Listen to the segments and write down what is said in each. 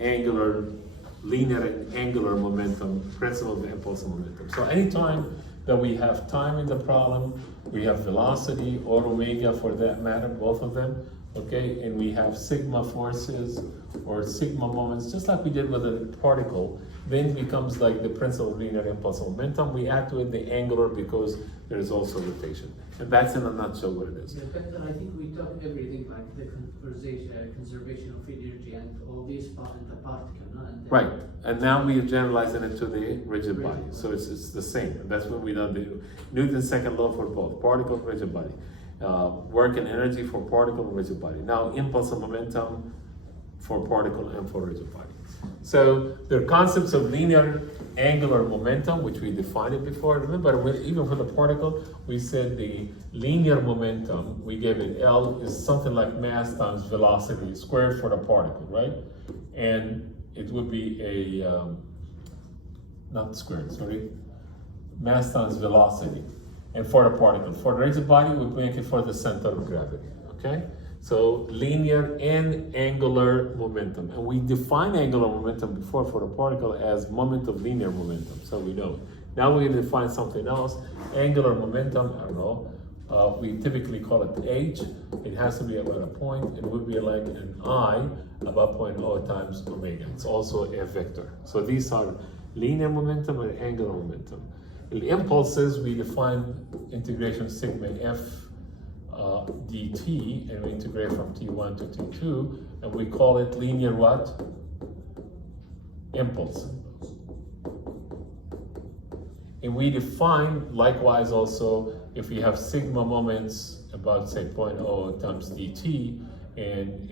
angular, linear and angular momentum, principle of impulse and momentum. So anytime that we have time in the problem, we have velocity or omega for that matter, both of them, okay, and we have sigma forces or sigma moments, just like we did with a particle, then it becomes like the principle of linear impulse and momentum. We add to it the angular because there is also rotation. And that's in a nutshell what it is. Yeah, but I think we talked everything like the conservation of energy and all these part in the particle, no? And Right, and now we are generalizing it to the rigid body. So it's the same. And that's what we done the Newton's second law for both particle and rigid body. Work and energy for particle and rigid body. Now impulse and momentum for particle and for rigid body. So there are concepts of linear angular momentum, which we defined it before. Remember, even for the particle, we said the linear momentum, we gave it L, is something like mass times velocity squared for the particle, right? And it would be a, not squared, sorry, mass times velocity. And for the particle. For the rigid body, we make it for the center of gravity, okay? So linear and angular momentum. And we define angular momentum before for the particle as moment of linear momentum, so we know it. Now we're going to define something else. Angular momentum, I don't know, we typically call it H. It has to be about a point. It would be like an I about 0.0 times omega. It's also a vector. So these are linear momentum and angular momentum. The impulses, we define integration sigma f dt, and we integrate from t1 to t2, and we call it linear what? Impulse. And we define likewise also if we have sigma moments about say 0.0 times dt and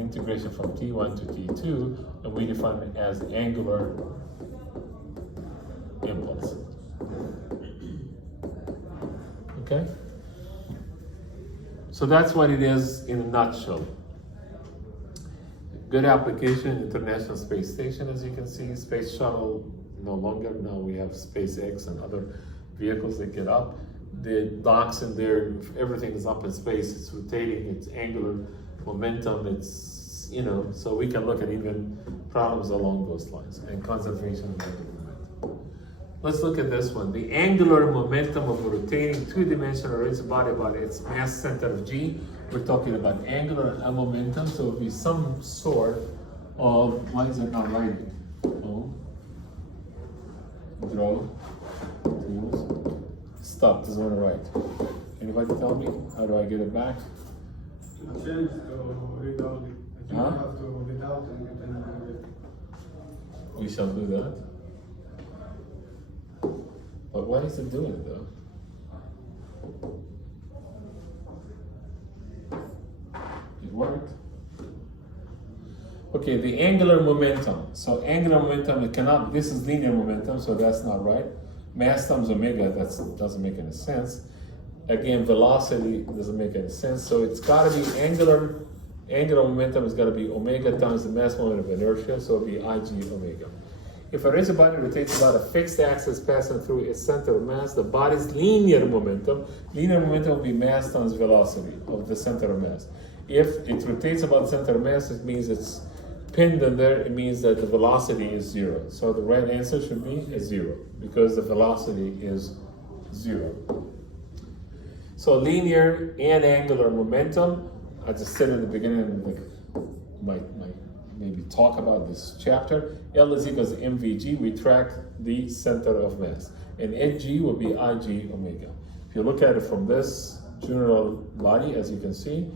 integration from t1 to t2, and we define it as angular impulse. Okay? So that's what it is in a nutshell. Good application, International Space Station, as you can see. Space Shuttle, no longer. Now we have SpaceX and other vehicles that get up. The docks in there, everything is up in space. It's rotating, it's angular momentum, it's, you know, so we can look at even problems along those lines and conservation of negative momentum. Let's look at this one. The angular momentum of a rotating two-dimensional rigid body about its mass center of G. We're talking about angular momentum, so it would be some sort of, why is it not writing? Oh, draw, stop, doesn't want to write. Anybody tell me? How do I get it back? Change to read only. I think you have to read out and then read it. We shall do that. But why is it doing it though? It worked. Okay, the angular momentum. So angular momentum, it cannot, this is linear momentum, so that's not right. Mass times omega, that doesn't make any sense. Again, velocity doesn't make any sense. So it's gotta be angular momentum has gotta be omega times the mass moment of inertia, so it'll be IG omega. If a rigid body rotates about a fixed axis passing through its center of mass, the body's linear momentum will be mass times velocity of the center of mass. If it rotates about the center of mass, it means it's pinned in there, it means that the velocity is zero. So the right answer should be 0, because the velocity is 0. So linear and angular momentum, I just said in the beginning, like, maybe talk about this chapter. L is equals to mvg, we track the center of mass. And hg will be ig omega. If you look at it from this general body, as you can see,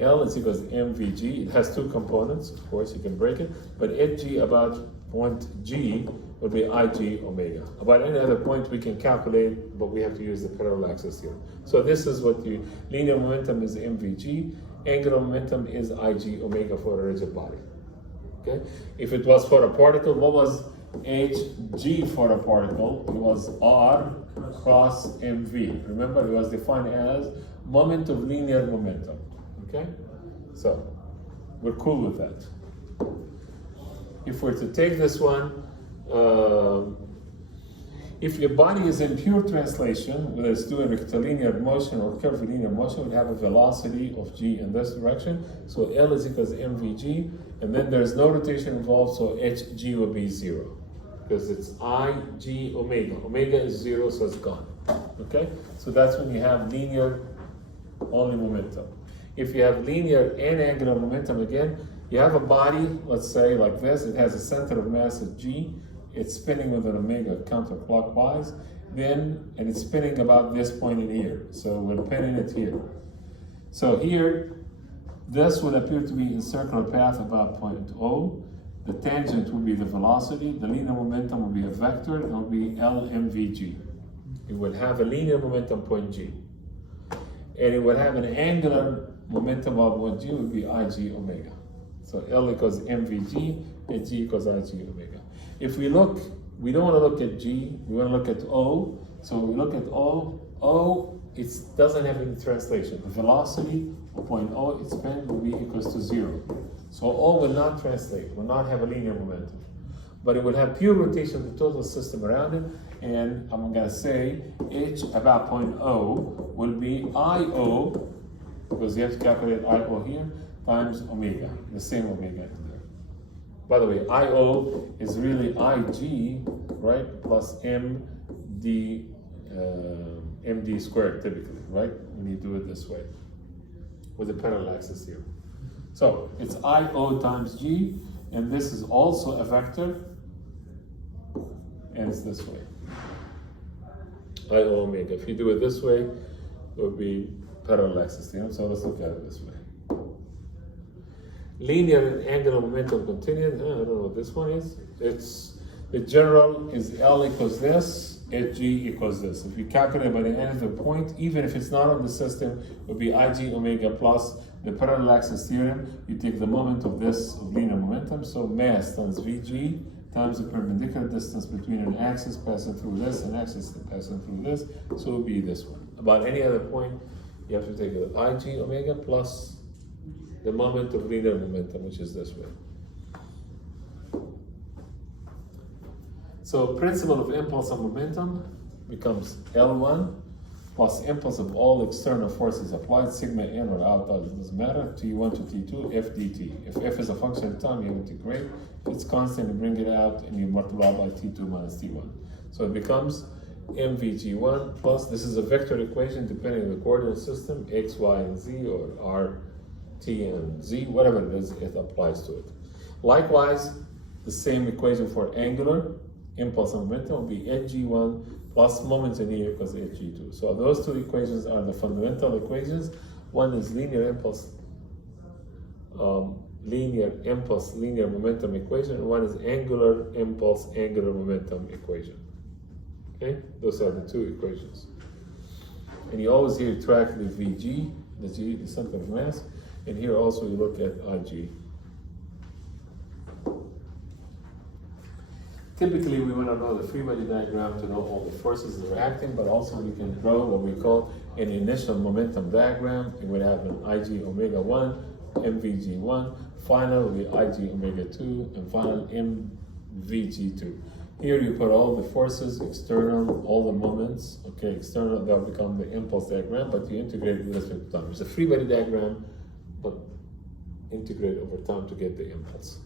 L is equals to mvg. It has two components, of course, you can break it, but hg about point g would be ig omega. About any other point we can calculate, but we have to use the parallel axis here. So this is what the linear momentum is mvg, angular momentum is ig omega for a rigid body. Okay? If it was for a particle, what was hg for a particle? It was r cross mv. Remember, it was defined as moment of linear momentum. Okay? So, we're cool with that. If we're to take this one, if your body is in pure translation, whether it's doing rectilinear motion or curvilinear motion, we have a velocity of g in this direction. So L is equals to mvg, And then there's no rotation involved, so hg will be 0. Because it's ig omega. Omega is 0, so it's gone. Okay? So that's when you have linear only momentum. If you have linear and angular momentum, again, you have a body, let's say like this, it has a center of mass at g, it's spinning with an omega counterclockwise, and it's spinning about this point in here. So we're pinning it here. So here, this would appear to be in circular path about point O. The tangent will be the velocity, the linear momentum will be a vector, it will be LMVG. It would have a linear momentum point G. And it would have an angular momentum of what G would be IG omega. So L equals MVG and G equals IG omega. If we look, we don't want to look at G, we want to look at O. So we look at O, it doesn't have any translation. The velocity of point O, its spin will be equals to 0. So O will not translate, will not have a linear momentum. But it will have pure rotation of the total system around it. And I'm going to say H about point O will be IO, because you have to calculate IO here, times omega, the same omega in there. By the way, IO is really IG, right, plus MD squared typically, right, when you do it this way, with the parallel axis here. So it's IO times G, and this is also a vector, and it's this way. IO omega. If you do it this way, it would be parallel axis theorem. So let's look at it this way. Linear and angular momentum continued. I don't know what this one is. It's the general is L equals this, Hg equals this. If you calculate by the end of the point, even if it's not on the system, it would be Ig omega plus the parallel axis theorem. You take the moment of this of linear momentum, so mass times Vg times the perpendicular distance between an axis passing through this and axis passing through this, so it will be this one. About any other point, you have to take the Ig omega plus the moment of linear momentum, which is this way. So principle of impulse and momentum becomes L1 plus impulse of all external forces applied, sigma in or out, doesn't matter, T1 to T2, F dt. If F is a function of time, you integrate. If it's constant, you bring it out and you multiply by T2 minus T1. So it becomes MVG1 plus, this is a vector equation depending on the coordinate system, X, Y, and Z, or R, T, and Z, whatever it is, it applies to it. Likewise, the same equation for angular impulse and momentum will be Hg1 plus moment in here equals Hg2. So those two equations are the fundamental equations. One is linear impulse, linear momentum equation, and one is angular impulse, angular momentum equation. Okay, those are the two equations. And you always here track the Vg, the G, the center of mass, and here also you look at Ig. Typically, we want to know the free body diagram to know all the forces that are acting, but also we can draw what we call an initial momentum diagram. It would have an Ig omega 1, MVG1, final will be Ig omega 2, and final MVG2. Here you put all the forces, external, all the moments, okay, external, they'll become the impulse diagram, but you integrate with respect to time. It's a free body diagram, but integrate over time to get the impulse.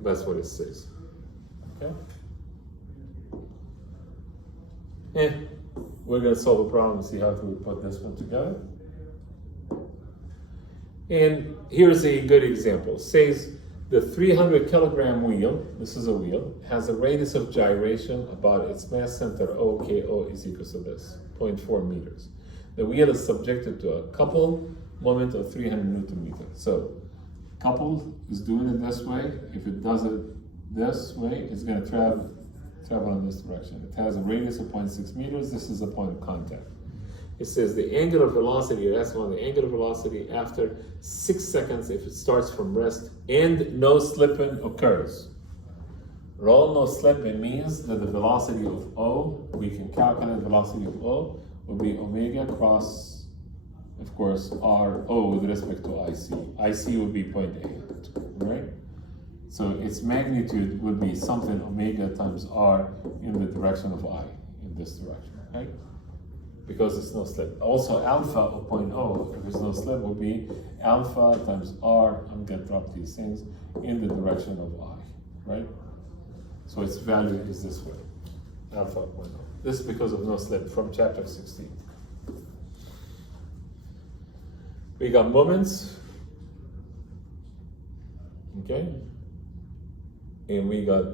That's what it says. Okay. And we're going to solve a problem and see how to put this one together. And here's a good example. It says the 300 kilogram wheel, this is a wheel, has a radius of gyration about its mass center OKO is equal to this, 0.4 meters. The wheel is subjected to a couple moment of 300 Newton meter. So couple is doing it this way. If it does it this way, it's going to travel in this direction. It has a radius of 0.6 meters. This is a point of contact. It says the angular velocity, you're asking about the angular velocity after 6 seconds if it starts from rest and no slipping occurs. Roll no slipping means that the velocity of O, we can calculate the velocity of O, will be omega cross, of course, RO with respect to IC. IC will be 0.8, right? So its magnitude would be something omega times R in the direction of I, in this direction, right? because there's no slip. Also, alpha of 0.0, if there's no slip, will be alpha times r, I'm gonna drop these things, in the direction of I, right? So its value is this way, alpha of 0.0. This is because of no slip from chapter 16. We got moments, okay? And we got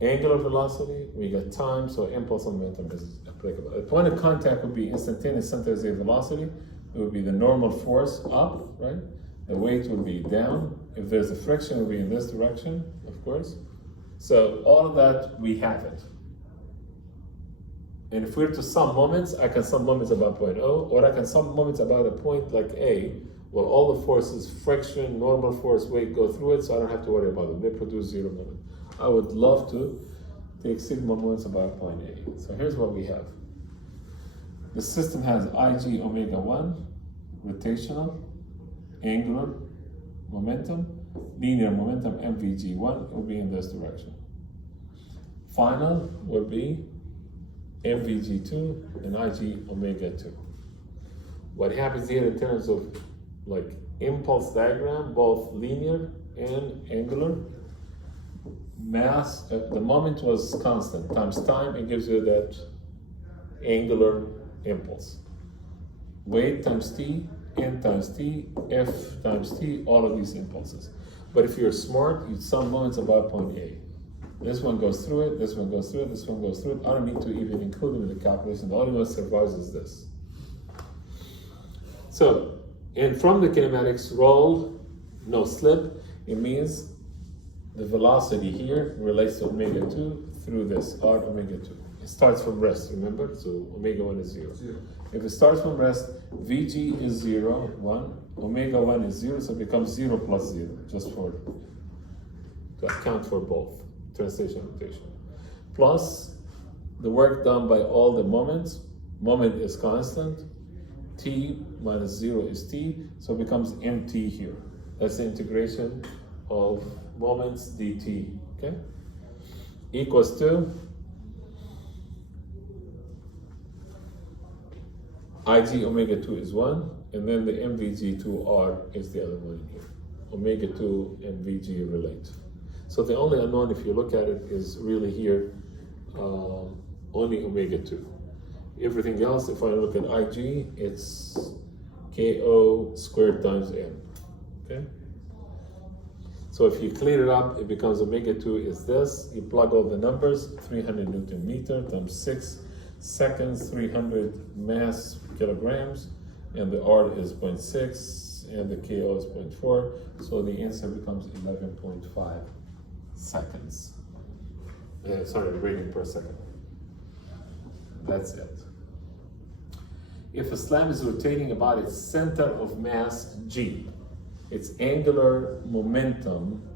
angular velocity, we got time, so impulse momentum is applicable. A point of contact would be instantaneous center-of velocity. It would be the normal force up, right? The weight would be down. If there's a friction, it would be in this direction, of course. So all of that, we have it. And if we're to sum moments, I can sum moments about 0.0, or I can sum moments about a point like A, where all the forces, friction, normal force, weight go through it, so I don't have to worry about them. They produce zero moment. I would love to take sigma moments about point A. So here's what we have. The system has IG omega 1, rotational, angular momentum, linear momentum, MVG1 will be in this direction. Final will be MVG2 and IG omega 2. What happens here in terms of like impulse diagram, both linear and angular, mass, the moment was constant, times time, it gives you that angular impulse. Weight times t, n times t, f times t, all of these impulses. But if you're smart, you sum moments about point A. This one goes through it, this one goes through it, this one goes through it. I don't need to even include them in the calculation. The only one that survives is this. So, and from the kinematics, roll, no slip, it means the velocity here relates to omega 2 through this, r omega 2. It starts from rest, remember? So omega 1 is 0. If it starts from rest, Vg is 0, 1, omega 1 is 0, so it becomes 0 plus 0, just to account for both, translation and rotation. Plus, the work done by all the moments, moment is constant, t minus 0 is t, so it becomes mt here. That's the integration of moments dt, okay? Equals to Ig omega 2 is 1, and then the MVG2R is the other one here. Omega 2 and Vg relate. So the only unknown, if you look at it, is really here, only omega 2. Everything else, if I look at Ig, it's Ko squared times m, okay? So if you clean it up, it becomes omega 2 is this. You plug all the numbers, 300 Newton meter times 6 seconds, 300 mass kilograms, and the R is 0.6, and the Ko is 0.4. So the answer becomes 11.5 seconds. Radian per second. That's it. If a slam is rotating about its center of mass G, its angular momentum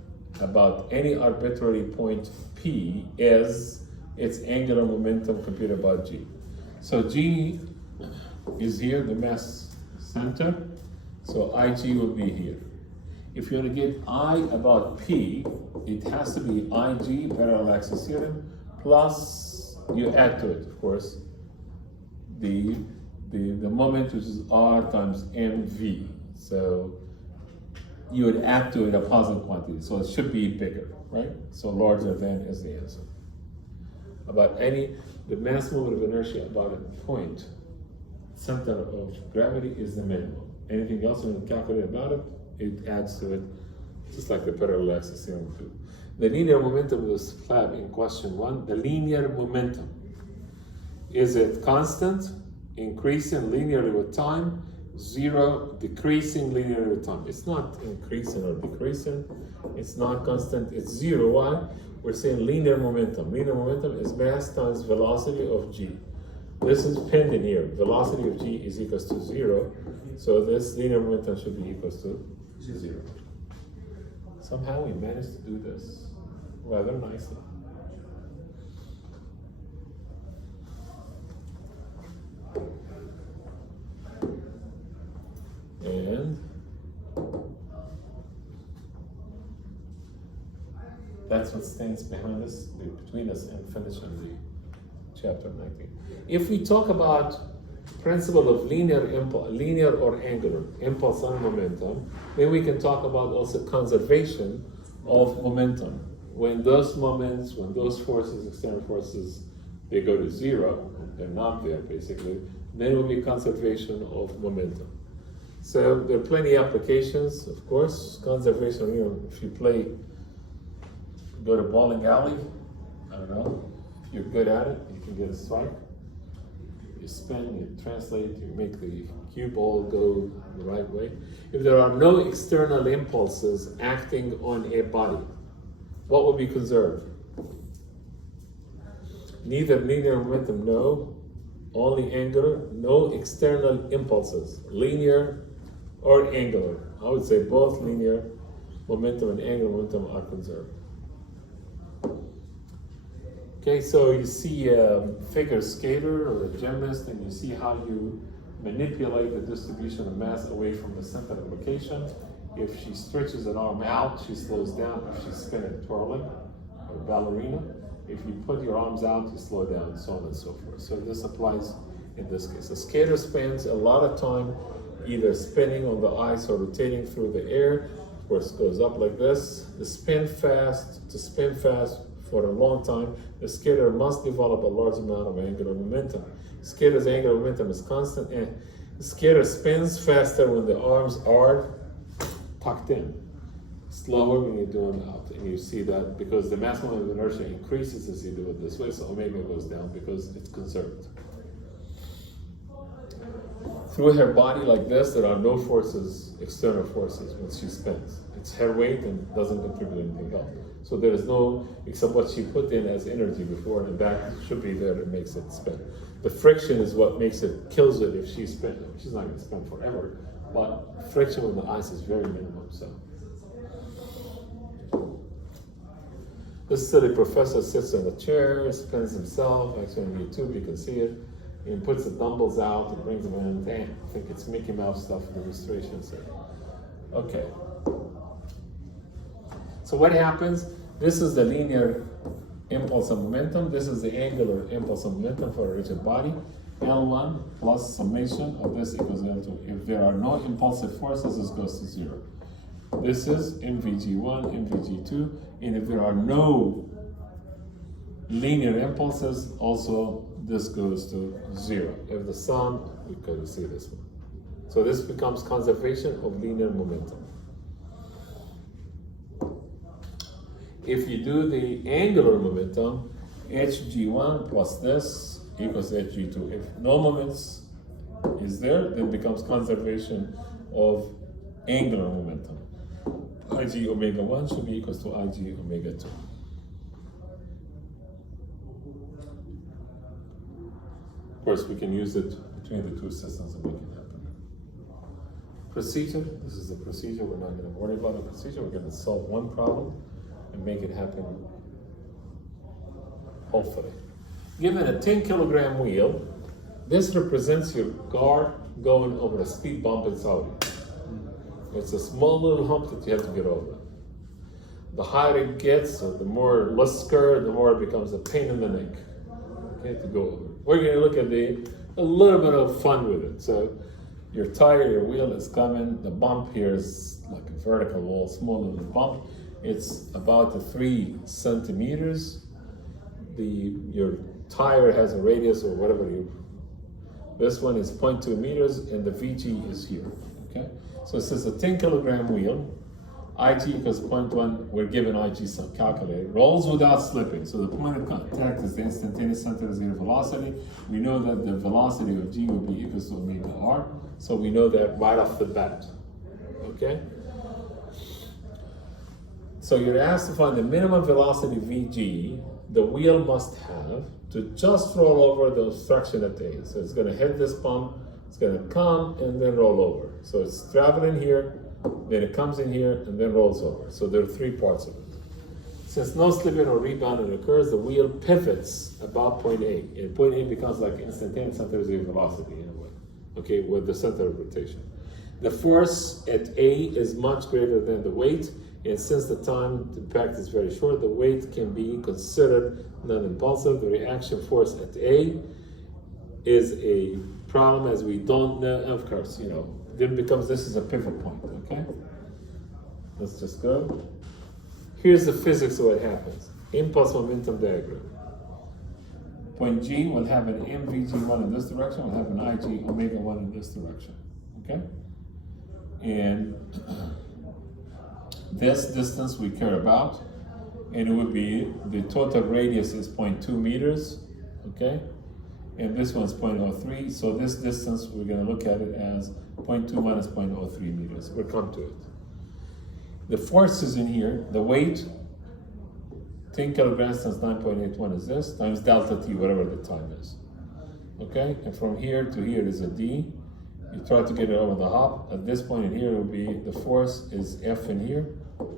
about any arbitrary point P is its angular momentum computed about G. So G is here, the mass center, so Ig will be here. If you want to get I about P, it has to be Ig, parallel axis theorem, plus you add to it, of course, the moment, which is R times mv. So you would add to it a positive quantity, so it should be bigger, right? So larger than is the answer. About the mass moment of inertia about a point, center of gravity is the minimum. Anything else when you calculate about it, it adds to it, just like the parallel axis theorem too. The linear momentum of the slab in question 1, the linear momentum, is it constant, increasing linearly with time, 0, decreasing linearly with time? It's not increasing or decreasing, it's not constant, it's 0. Why? We're saying linear momentum. Linear momentum is mass times velocity of g. This is pinned in here. Velocity of g is equals to 0, so this linear momentum should be equals to 0. Somehow we managed to do this rather nicely. And that's what stands behind us, between us, and finishing the chapter 19. If we talk about principle of linear or angular impulse and momentum. Then we can talk about also conservation of momentum. When those moments, when those forces, external forces, they go to zero, they're not there basically, then it will be conservation of momentum. So there are plenty of applications, of course. Conservation, if you go to bowling alley, I don't know, if you're good at it, you can get a strike. You spin, you translate, you make the cue ball go the right way. If there are no external impulses acting on a body, what will be conserved? Neither linear momentum, no. Only angular, no external impulses, linear or angular. I would say both linear momentum and angular momentum are conserved. Okay, so you see a figure skater or a gymnast, and you see how you manipulate the distribution of mass away from the center of location. If she stretches an arm out, she slows down. If she's spinning, twirling, or ballerina, if you put your arms out, you slow down, and so on and so forth. So this applies in this case. A skater spends a lot of time either spinning on the ice or rotating through the air. Of course, it goes up like this. To spin fast for a long time, the skater must develop a large amount of angular momentum. Skater's angular momentum is constant, and the skater spins faster when the arms are tucked in. Slower when you do them out, and you see that because the mass moment of inertia increases as you do it this way, so omega goes down because it's conserved. Through her body like this, there are no forces, external forces, when she spins. It's her weight and doesn't contribute anything else. So there is no, except what she put in as energy before, and that should be there that makes it spin. The friction is what makes it, kills it if she spins. She's not going to spin forever, but friction with the ice is very minimum, so. This silly professor sits in a chair, spins himself. Actually on YouTube you can see it. And puts the dumbbells out and brings them in. Damn, I think it's Mickey Mouse stuff in the illustration. So. Okay. So what happens? This is the linear impulse of momentum. This is the angular impulse of momentum for a rigid body. L1 plus summation of this equals L2. If there are no impulsive forces, this goes to zero. This is mvg1, mvg2, and if there are no linear impulses, also this goes to zero. If the sum, we can see this one. So this becomes conservation of linear momentum. If you do the angular momentum, hg1 plus this equals hg2. If no moments is there, then it becomes conservation of angular momentum. Ig omega 1 should be equals to Ig omega 2. Of course, we can use it between the two systems and make it happen. Procedure, this is the procedure. We're not going to worry about the procedure. We're going to solve one problem and make it happen, hopefully. Given a 10 kilogram wheel, this represents your car going over a speed bump in Saudi. It's a small little hump that you have to get over. The higher it gets, the more less skirt, the more it becomes a pain in the neck. Okay, to go over. We're going to look at a little bit of fun with it. So your tire, your wheel is coming. The bump here is like a vertical wall, small little bump. It's about 3 centimeters. Your tire has a radius or whatever this one is 0.2 meters, and the VG is here. Okay. So this is a 10 kilogram wheel. Ig equals 0.1, we're given Ig calculated. Rolls without slipping. So the point of contact is the instantaneous center of zero velocity. We know that the velocity of G would be equal to omega r. So we know that right off the bat. Okay? So you're asked to find the minimum velocity Vg the wheel must have to just roll over the obstruction at A. So it's going to hit this bump, it's going to come and then roll over. So it's traveling here, then it comes in here and then rolls over. So there are 3 parts of it. Since no slipping or rebounding occurs, the wheel pivots about point A. And point A becomes like instantaneous center of zero velocity in a way, okay, with the center of rotation. The force at A is much greater than the weight, and since the time to impact is very short, the weight can be considered non-impulsive. The reaction force at A is a problem is we don't know, of course, you know, then becomes this is a pivot point, okay? Let's just go. Here's the physics of what happens. Impulse momentum diagram. Point G will have an mvg1 in this direction, will have an ig omega1 in this direction, okay? And this distance we care about, and it would be, the total radius is 0.2 meters, okay? And this one's 0.03, so this distance, we're gonna look at it as 0.2 minus 0.03 meters. We'll come to it. The forces in here, the weight, 10 kilograms times 9.81 is this, times delta T, whatever the time is. Okay, and from here to here is a D. You try to get it over the hop. At this point in here, it will be, the force is F in here,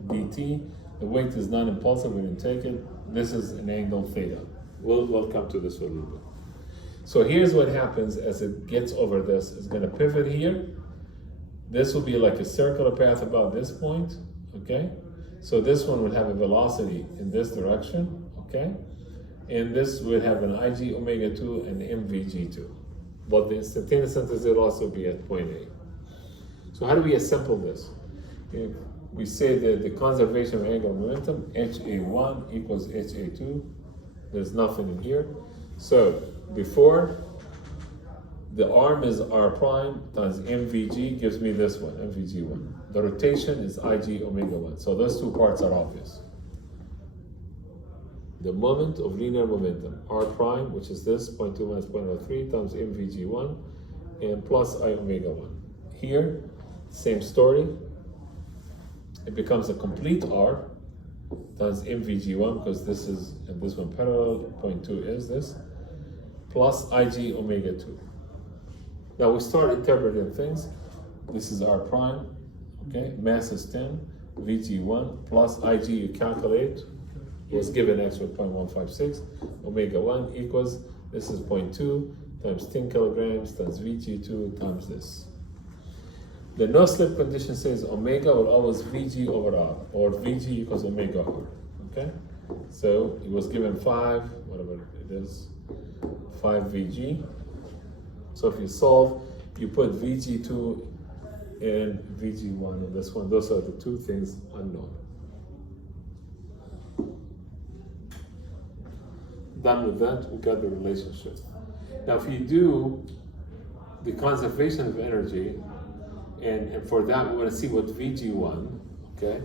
dt. The weight is non-impulsive, we didn't take it. This is an angle theta. We'll come to this for a little bit. So here's what happens as it gets over this. It's gonna pivot here. This will be like a circular path about this point, okay? So this one will have a velocity in this direction, okay? And this will have an Ig omega 2 and mvg2. But the instantaneous velocity will also be at point A. So how do we assemble this? If we say that the conservation of angular momentum, HA1 equals HA2. There's nothing in here. So before, the arm is R prime times mvg gives me this one, mvg1. The rotation is Ig omega 1. So those two parts are obvious. The moment of linear momentum, R prime, which is this, 0.2 minus 0.03 times mvg1, and plus I omega 1. Here, same story. It becomes a complete R times mvg1, because this is, and this one parallel, 0.2 is this, plus Ig omega 2. Now we start interpreting things. This is R prime, okay? Mass is 10, Vg1 plus Ig you calculate, was given x with 0.156, omega 1 equals, this is 0.2 times 10 kilograms times Vg2 times this. The no slip condition says omega will always Vg over R, or Vg equals omega R, okay? So it was given 5, whatever it is, 5 Vg. So if you solve, you put Vg2 and Vg1 in this one. Those are the two things unknown. Done with that, we got the relationship. Now if you do the conservation of energy, and for that we want to see what Vg1, okay?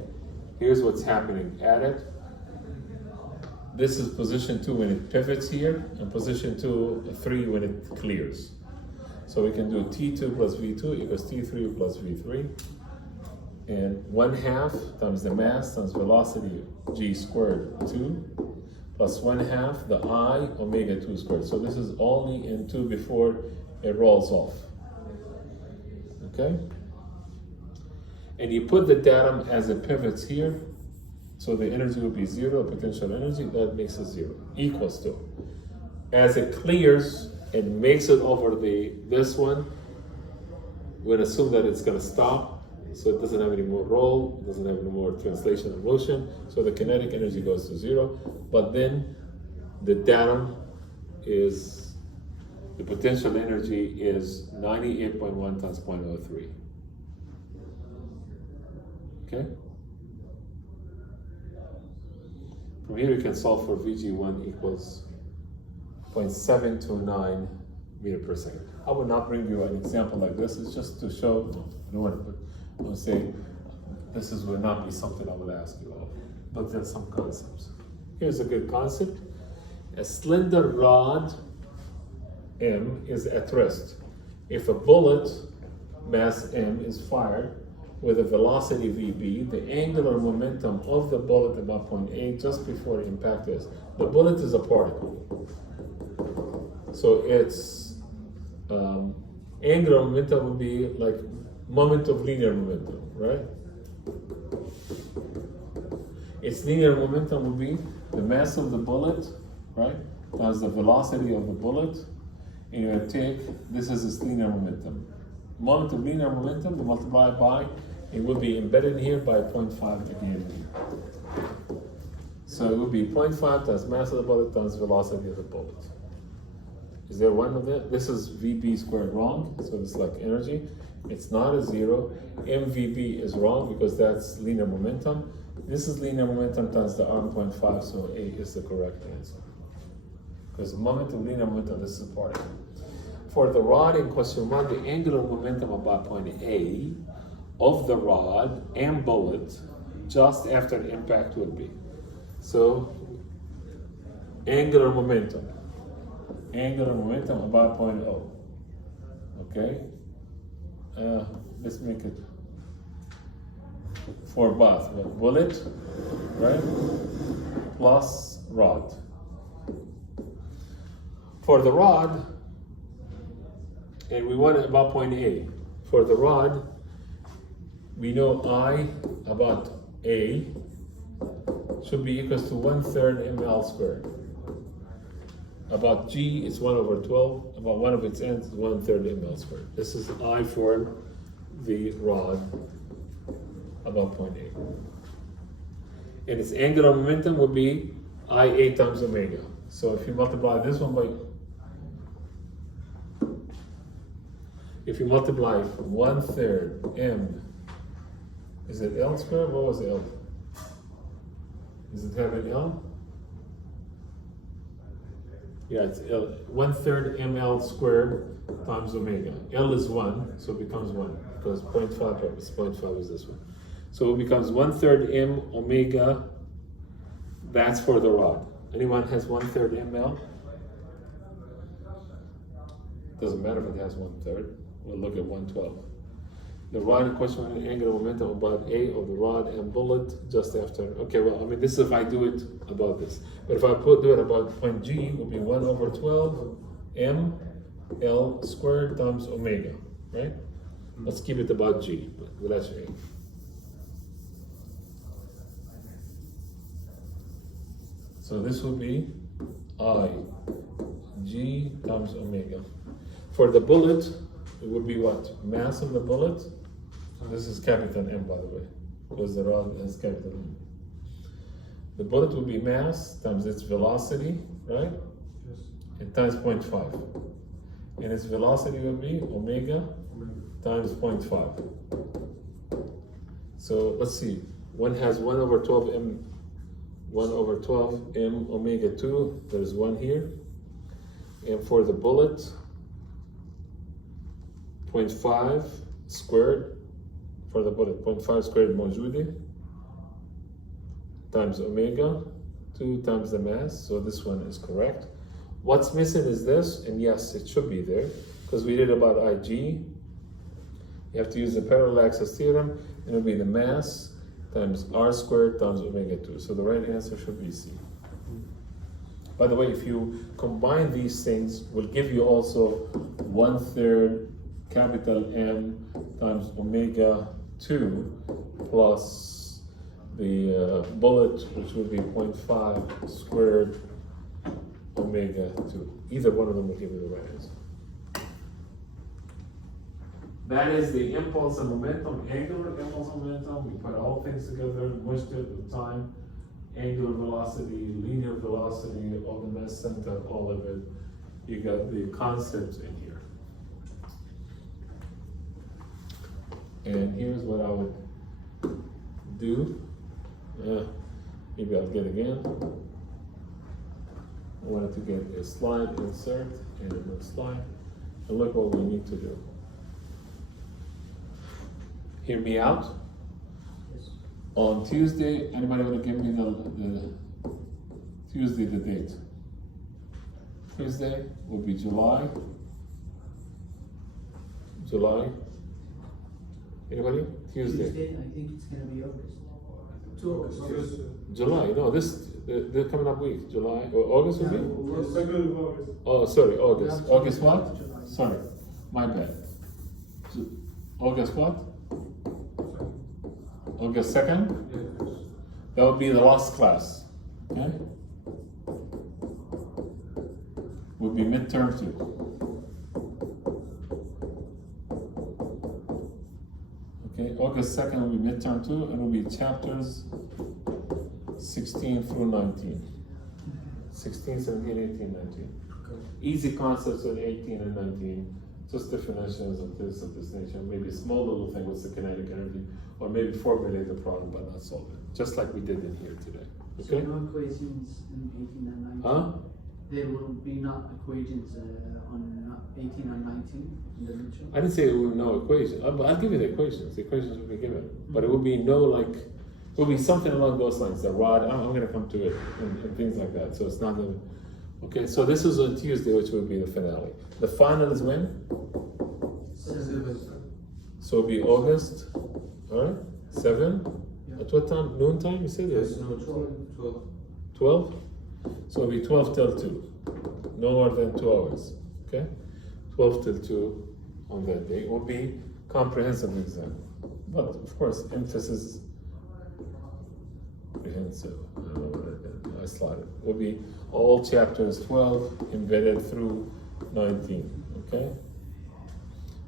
Here's what's happening at it. This is position 2 when it pivots here, and position 3 when it clears. So we can do T2 plus V2 equals T3 plus V3. And 1/2 times the mass times velocity g squared 2 plus 1/2 the I omega 2 squared. So this is only in 2 before it rolls off. Okay? And you put the datum as it pivots here. So the energy will be 0, potential energy, that makes it 0, equals to. As it clears and makes it over this one, we'll assume that it's gonna stop, so it doesn't have any more roll, it doesn't have any more translation of motion, so the kinetic energy goes to 0, but then the datum is, the potential energy is 98.1 times 0.03. Okay? From here you can solve for Vg1 equals 0.729 meter per second. I would not bring you an example like this. It's just to show, I don't want to say this would not be something I would ask you all, but there's some concepts. Here's a good concept. A slender rod M is at rest. If a bullet mass M is fired with a velocity VB, the angular momentum of the bullet about point A just before impact is. The bullet is a particle. So its angular momentum would be like moment of linear momentum, right? Its linear momentum would be the mass of the bullet, right? Times the velocity of the bullet. And you take, this is its linear momentum. Moment of linear momentum multiplied by, it would be embedded here by 0.5 again here. So it would be 0.5 times mass of the bullet times velocity of the bullet. Is there one of them? This is VB squared wrong, so it's like energy. It's not a zero. MVB is wrong because that's linear momentum. This is linear momentum times the arm 0.5, so A is the correct answer. Because momentum, linear momentum, this is part of it. For the rod in question 1, the angular momentum about point A of the rod and bullet just after the impact would be. So, angular momentum about point O. Okay? Let's make it for both. Bullet, right? Plus rod. For the rod, and we want it about point A. For the rod, we know I about A should be equals to 1/3 ml squared. About G is 1/12. About one of its ends is 1/3 ml squared. This is I for the rod about point A. And its angular momentum would be IA times omega. So if you multiply this one by, if you multiply 1/3 m, is it L squared? What was L? Does it have an L? Yeah, it's L, 1/3 ml squared times omega. L is 1, so it becomes 1, because 0.5 is this one. So it becomes 1/3 m omega, that's for the rod. Anyone has 1/3 ml? Doesn't matter if it has 1/3, we'll look at 1/12. The rod in question, angular momentum about A of the rod and bullet just after. Okay, well, I mean, this is if I do it about this. But if I do it about point G, it would be 1/12 m L squared times omega, right? Let's keep it about G, but that's A. So this would be I, G times omega. For the bullet, it would be what? Mass of the bullet. This is capital M, by the way, because the rod has capital M. The bullet would be mass times its velocity, right? Yes. And times 0.5. And its velocity would be omega times 0.5. So let's see. One has 1/12 m, 1/12 m omega 2. There's one here. And for the bullet, 0.5 squared for the bullet, 0.5 squared موجودة times omega 2 times the mass, so this one is correct. What's missing is this, and yes, it should be there, because we did about IG. You have to use the parallel axis theorem, and it'll be the mass times r squared times omega 2. So the right answer should be C. By the way, if you combine these things, will give you also 1/3 capital M times omega 2 plus the bullet, which would be 0.5 squared omega 2. Either one of them will give you the right answer. That is the impulse and momentum, angular impulse and momentum. We put all things together, mushed it with time, angular velocity, linear velocity, all the mass center, all of it. You got the concepts in here. And here's what I would do. Maybe I'll get again. I wanted to get a slide insert and a new slide. And look what we need to do. Hear me out. Yes. On Tuesday, anybody want to give me the Tuesday, the date? Tuesday will be July. Anybody? Tuesday. I think it's gonna be August. 2 August. July. No, the coming up week. July or August will be? Yes, 2nd of August. Oh, sorry, August. Yeah. August what? July. Sorry, my bad. August what? August 2nd? Yes. That would be the last class. Okay? Would be midterm 2. Okay, August 2nd will be midterm 2, and it will be chapters 16 through 19. 16, 17, 18, 19. Easy concepts in 18 and 19, just definitions of this nature, maybe a small little thing, what's the kinetic energy, or maybe formulate the problem but not solve it, just like we did in here today. So Okay? no equations in 18 and 19? Huh? There will be not equations on 18 and 19 in the literature? I didn't say it would no equation. I'll give you the equations. The equations will be given, but it will be no like, it will be something along those lines. The rod. I'm going to come to it and things like that. So it's not the. Okay. So this is on Tuesday, which will be the finale. The final is when? 7. So it'll be August. All right. 7. Yeah. At what time? Noon time? You said Yes, yes. no, 12. 12. So it'll be 12 till 2. No more than 2 hours. Okay. 12 till 2 on that day will be comprehensive exam. But of course, emphasis comprehensive. I don't know what I slotted. Will be all chapters 12 embedded through 19. Okay.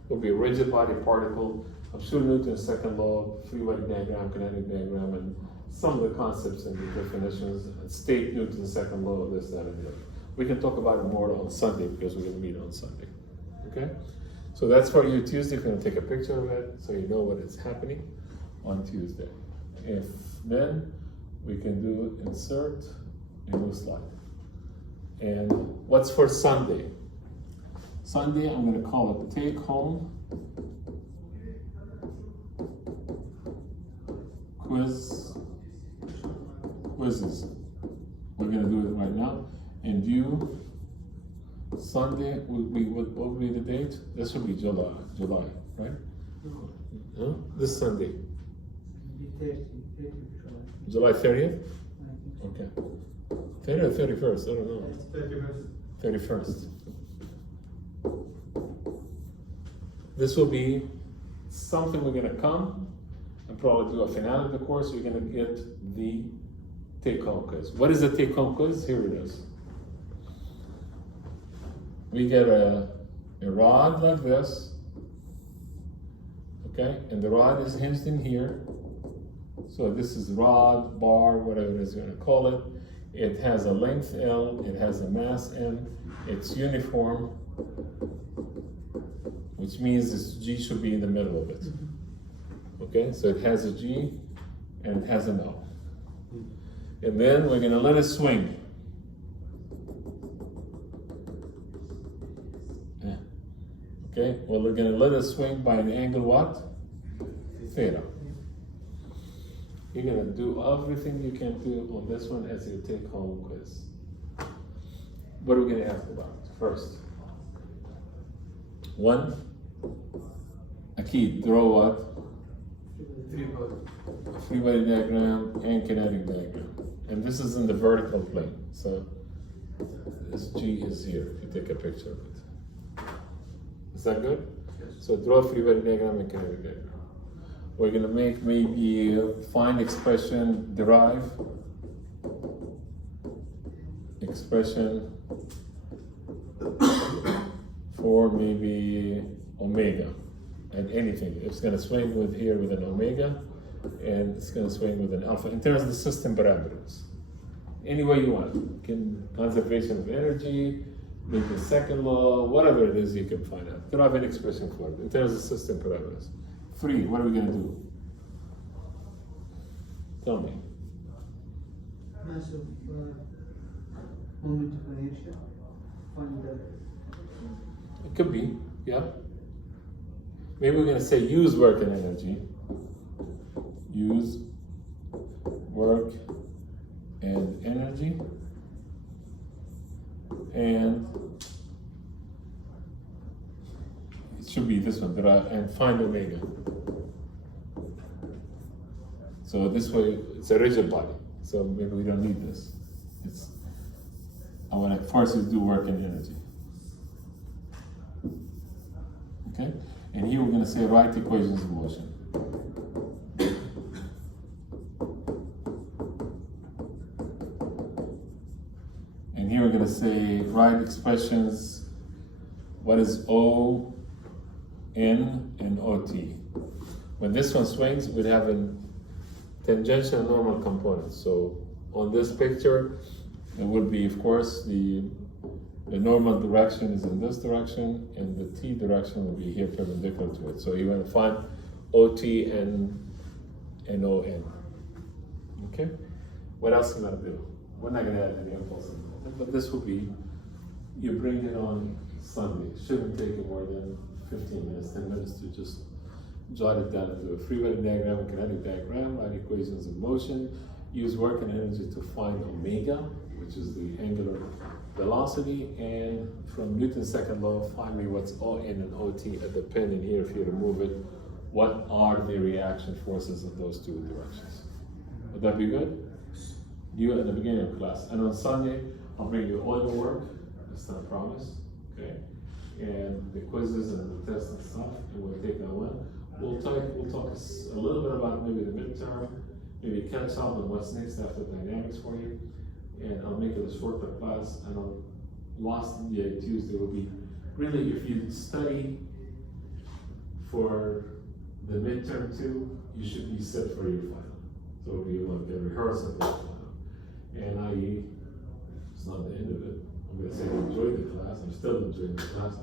Will be rigid body particle. I'm sure Newton's second law, free body diagram, kinetic diagram, and some of the concepts and the definitions. State Newton's second law of this, that, and the other. We can talk about it more on Sunday because we're going to meet on Sunday. Okay? So that's for you Tuesday. If you're going to take a picture of it so you know what is happening on Tuesday. If then we can do insert a new slide. And what's for Sunday? Sunday, I'm going to call it take home quizzes. We're going to do it right now. And you, Sunday, what will be the date? This will be July, right? Huh? This Sunday, July 30th? Okay. 30th or 31st? I don't know. 31st. This will be something we're going to come and probably do a finale of the course. You're going to get the take-home quiz. What is the take-home quiz? Here it is. We get a rod like this, okay? And the rod is hinged in here. So this is rod, bar, whatever it is you're gonna call it. It has a length L, it has a mass M, it's uniform, which means this G should be in the middle of it. Okay, so it has a G and it has an L. And then we're gonna let it swing. Okay, well, we're going to let it swing by an angle what? Theta. You're going to do everything you can do on this one as your take-home quiz. What are we going to ask about first? 1, a key, draw what? A free body diagram and kinetic diagram. And this is in the vertical plane. So this G is here, if you take a picture of it. Is that good? Yes. So draw a free body diagram and kinetic diagram. We're gonna make maybe find expression, derive expression for maybe omega and anything. It's gonna swing with here with an omega and it's gonna swing with an alpha in terms of the system parameters. Any way you want. Conservation of energy, maybe the second law, whatever it is you can find out. Derive an expression for it in terms of system parameters. 3, what are we going to do? Tell me. Mass of moment of inertia. Find the It could be, yeah. Maybe we're going to say use work and energy. Use work and energy. And it should be this one, and find omega. So this way, it's a rigid body. So maybe we don't need this. I want to first do work and energy. Okay? And here we're going to say write equations of motion. And here we're going to say write expressions. What is O, N, and OT? When this one swings, we'd have a tangential normal component. So on this picture, it would be, of course, the The normal direction is in this direction, and the T direction will be here perpendicular to it. So you're gonna find OT and ON. Okay? What else am I gonna do? We're not gonna add any impulses, but this will be, you bring it on Sunday. Shouldn't take you more than 15 minutes, 10 minutes to just jot it down into a free body diagram, a kinetic diagram, write equations of motion, use work and energy to find omega, which is the angular velocity, and from Newton's second law, find me what's ON and OT at the pin in here. If you remove it, what are the reaction forces of those two directions? Would that be good? You at the beginning of class. And on Sunday, I'll bring you all your work, that's not a promise, okay? And the quizzes and the tests and stuff, and we'll take that one. We'll talk a little bit about maybe the midterm, maybe catch up on what's next after dynamics for you. And I'll make it a shorter class, and on last Tuesday will be, really, if you study for the midterm too, you should be set for your final. So it'll be like the rehearsal for the final. And it's not the end of it. I'm gonna say I enjoyed the class, I'm still enjoying the class.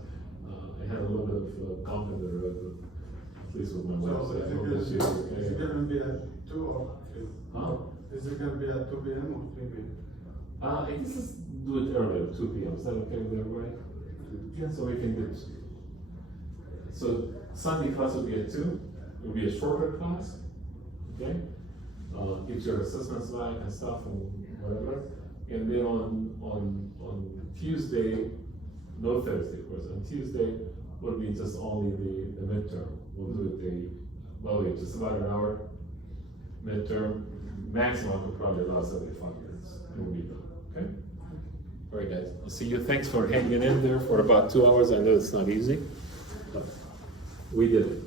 I had a little bit of confidence, at least with my wife. So So I hope that she was is it gonna be at 2 or 3? Huh? Is it gonna be at 2 p.m. or 3 p.m.? I guess let's do it earlier, 2 p.m. Is that okay with everybody? Yeah, so we can do it. So Sunday class will be at 2. It will be a shorter class, okay? Get your assessments back and stuff and whatever. And then on Tuesday, no Thursday, of course. On Tuesday will be just only the midterm. We'll do it just about an hour midterm. Maximum could probably last 75 minutes. And we'll be done. Okay? All right, guys. I'll see you. Thanks for hanging in there for about 2 hours. I know it's not easy, but we did it.